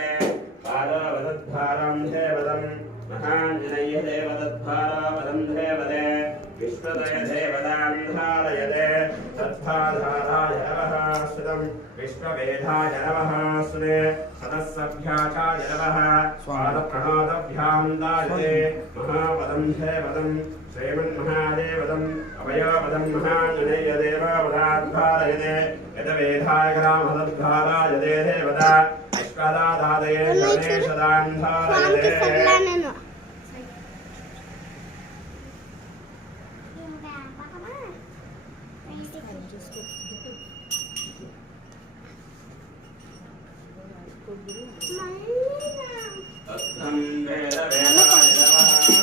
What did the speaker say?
देवते पादवदद्भारं देवदं महाञ्जनेय देवदद्भारावदं देवते विश्वदय देवदां धारयते तद्भाधाराय नमः सुदं विश्ववेधाय नमः सुदे सदस्सभ्याचाय नमः पादप्रणोदभ्यां दायते महापदं देवदं श्रीमन्महादेवदम् अभयपदं महाञ्जनेय देववदाद्धारयते यतवेधाय ग्रामदद्धारायते देवता विश्वदादादये गणेशदान्धारयते तद्धं वेदवेदाय नमः